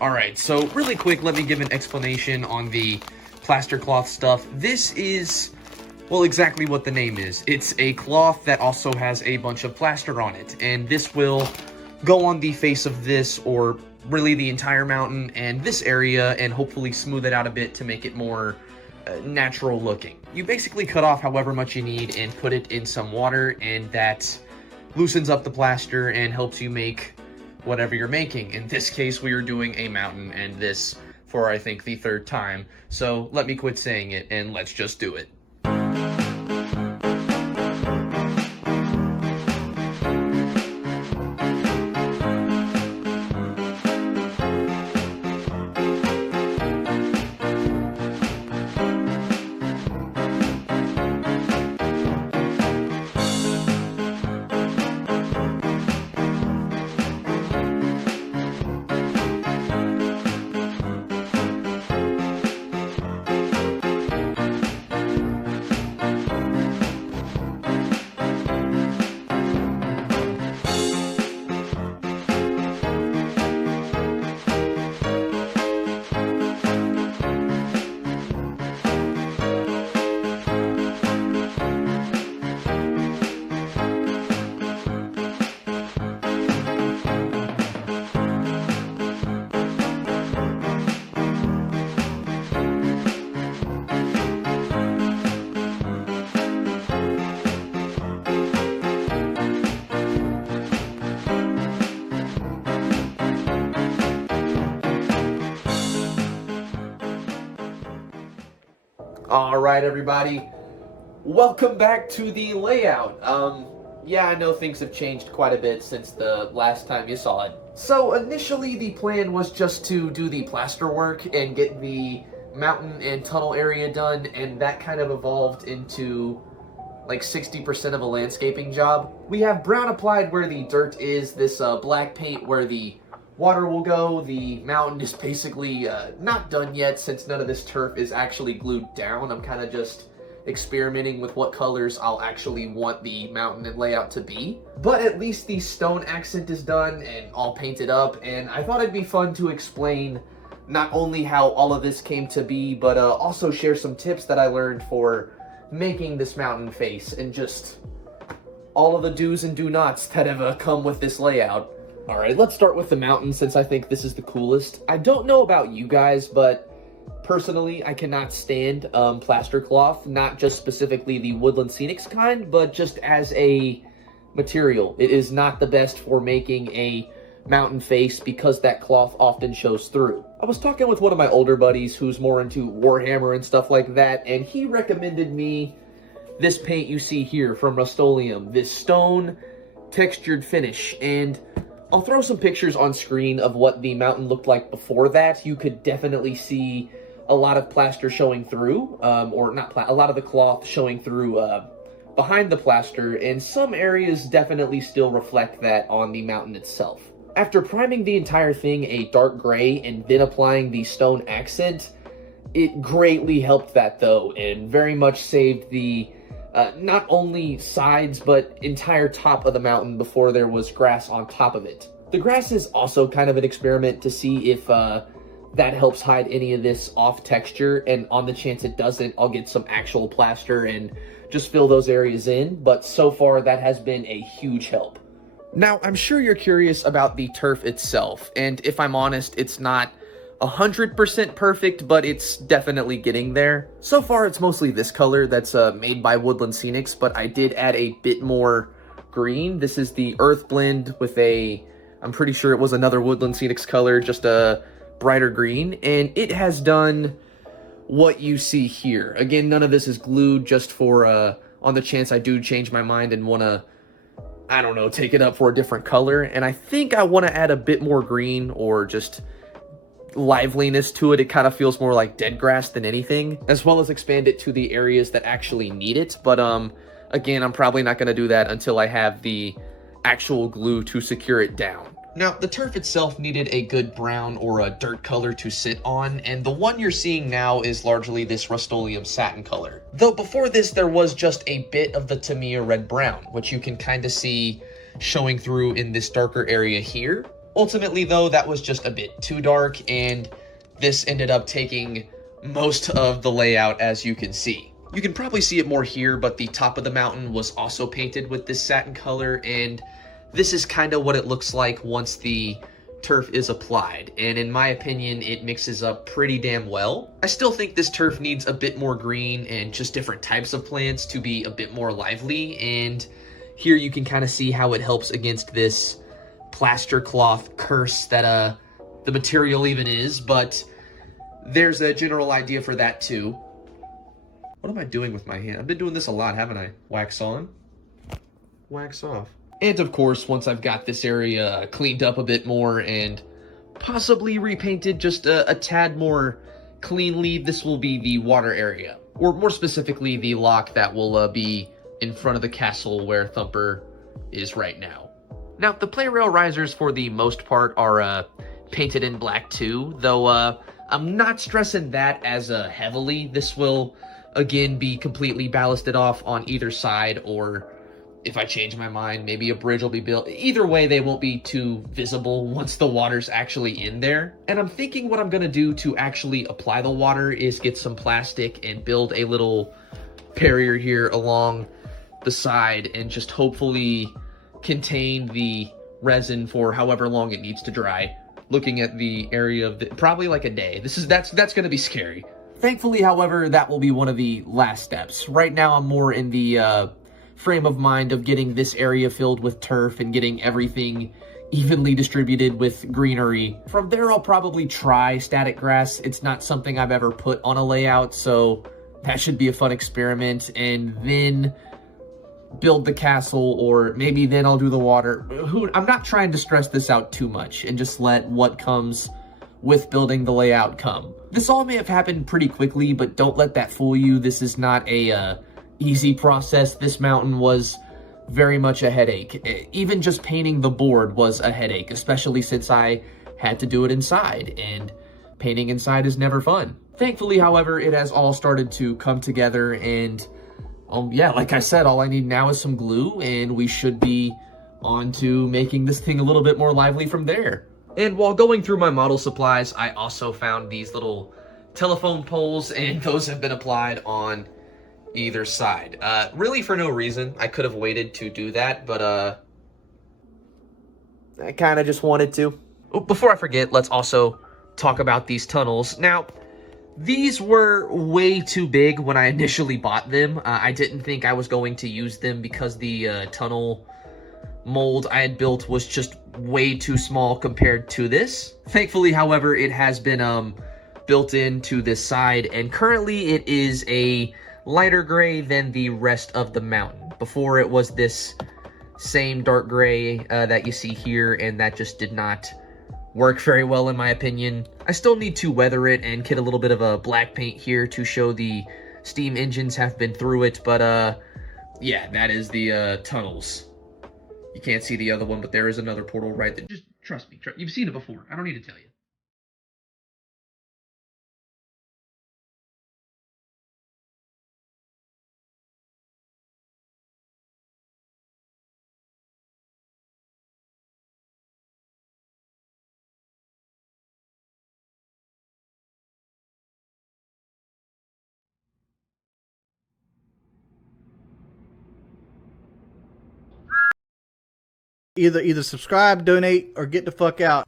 All right, so really quick, let me give an explanation on the plaster cloth stuff. This is, well, exactly what the name is. It's a cloth that also has a bunch of plaster on it, and this will go on the face of this, or really the entire mountain and this area, and hopefully smooth it out a bit to make it more natural looking. You basically cut off however much you need and put it in some water, and that loosens up the plaster and helps you make whatever you're making. In this case, we are doing a mountain, and this for, I think, the third time. So let me quit saying it and let's just do it. All right, everybody, welcome back to the layout. Yeah, I know things have changed quite a bit since the last time you saw it. So initially the plan was just to do the plaster work and get the mountain and tunnel area done, and that kind of evolved into like 60% of a landscaping job. We have brown applied where the dirt is, this black paint where the water will go. The mountain is basically not done yet since none of this turf is actually glued down. I'm kind of just experimenting with what colors I'll actually want the mountain and layout to be. But at least the stone accent is done and all painted up, and I thought it'd be fun to explain not only how all of this came to be, but also share some tips that I learned for making this mountain face and just all of the do's and do nots that have come with this layout. Alright, let's start with the mountain since I think this is the coolest. I don't know about you guys, but personally I cannot stand plaster cloth, not just specifically the Woodland Scenics kind, but just as a material. It is not the best for making a mountain face because that cloth often shows through. I was talking with one of my older buddies who's more into Warhammer and stuff like that, and he recommended me this paint you see here from Rust-Oleum, this stone textured finish, and I'll throw some pictures on screen of what the mountain looked like before that. You could definitely see a lot of plaster showing through, or not a lot of the cloth showing through behind the plaster, and some areas definitely still reflect that on the mountain itself. After priming the entire thing a dark gray and then applying the stone accent, it greatly helped that though, and very much saved the not only sides, but entire top of the mountain before there was grass on top of it. The grass is also kind of an experiment to see if that helps hide any of this off texture, and on the chance it doesn't, I'll get some actual plaster and just fill those areas in, but so far that has been a huge help. Now, I'm sure you're curious about the turf itself, and if I'm honest, it's not 100% perfect, but it's definitely getting there. So far, it's mostly this color that's made by Woodland Scenics, but I did add a bit more green. This is the Earth Blend with I'm pretty sure it was another Woodland Scenics color, just a brighter green, and it has done what you see here. Again, none of this is glued, just for, on the chance I do change my mind and want to, I don't know, take it up for a different color, and I think I want to add a bit more green, or just liveliness to it. It kind of feels more like dead grass than anything, as well as expand it to the areas that actually need it. But again, I'm probably not going to do that until I have the actual glue to secure it down. Now, the turf itself needed a good brown or a dirt color to sit on, and the one you're seeing now is largely this Rust-Oleum satin color. Though before this, there was just a bit of the Tamiya red brown, which you can kind of see showing through in this darker area here. Ultimately, though, that was just a bit too dark, and this ended up taking most of the layout, as you can see. You can probably see it more here, but the top of the mountain was also painted with this satin color, and this is kind of what it looks like once the turf is applied, and in my opinion, it mixes up pretty damn well. I still think this turf needs a bit more green and just different types of plants to be a bit more lively, and here you can kind of see how it helps against this plaster cloth curse that the material even is, but there's a general idea for that too. What am I doing with my hand? I've been doing this a lot, haven't I? Wax on, wax off. And of course, once I've got this area cleaned up a bit more and possibly repainted just a tad more cleanly, this will be the water area. Or more specifically, the lock that will be in front of the castle where Thumper is right now. Now, the play rail risers for the most part are painted in black too, though I'm not stressing that as heavily. This will, again, be completely ballasted off on either side, or if I change my mind, maybe a bridge will be built. Either way, they won't be too visible once the water's actually in there. And I'm thinking what I'm gonna do to actually apply the water is get some plastic and build a little barrier here along the side and just hopefully contain the resin for however long it needs to dry. Looking at the area of probably like a day. That's gonna be scary. Thankfully, however, that will be one of the last steps. Right now, I'm more in the frame of mind of getting this area filled with turf and getting everything evenly distributed with greenery. From there, I'll probably try static grass. It's not something I've ever put on a layout, so that should be a fun experiment. And then build the castle, or maybe then I'll do the water. I'm not trying to stress this out too much and just let what comes with building the layout come. This all may have happened pretty quickly, but don't let that fool you. This is not a easy process. This mountain was very much a headache. Even just painting the board was a headache, especially since I had to do it inside, and painting inside is never fun. Thankfully, however, it has all started to come together, and yeah, like I said, all I need now is some glue, and we should be on to making this thing a little bit more lively from there. And while going through my model supplies, I also found these little telephone poles, and those have been applied on either side. Really for no reason. I could have waited to do that, but I kind of just wanted to. Oh, before I forget, let's also talk about these tunnels. Now, these were way too big when I initially bought them. I didn't think I was going to use them because the tunnel mold I had built was just way too small compared to this. Thankfully, however, it has been built into this side, and currently it is a lighter gray than the rest of the mountain. Before, it was this same dark gray that you see here, and that just did not work very well in my opinion. I still need to weather it and get a little bit of a black paint here to show the steam engines have been through it, but yeah, that is the tunnels. You can't see the other one, but there is another portal right there. Just trust me, you've seen it before. I don't need to tell you. Either subscribe, donate, or get the fuck out.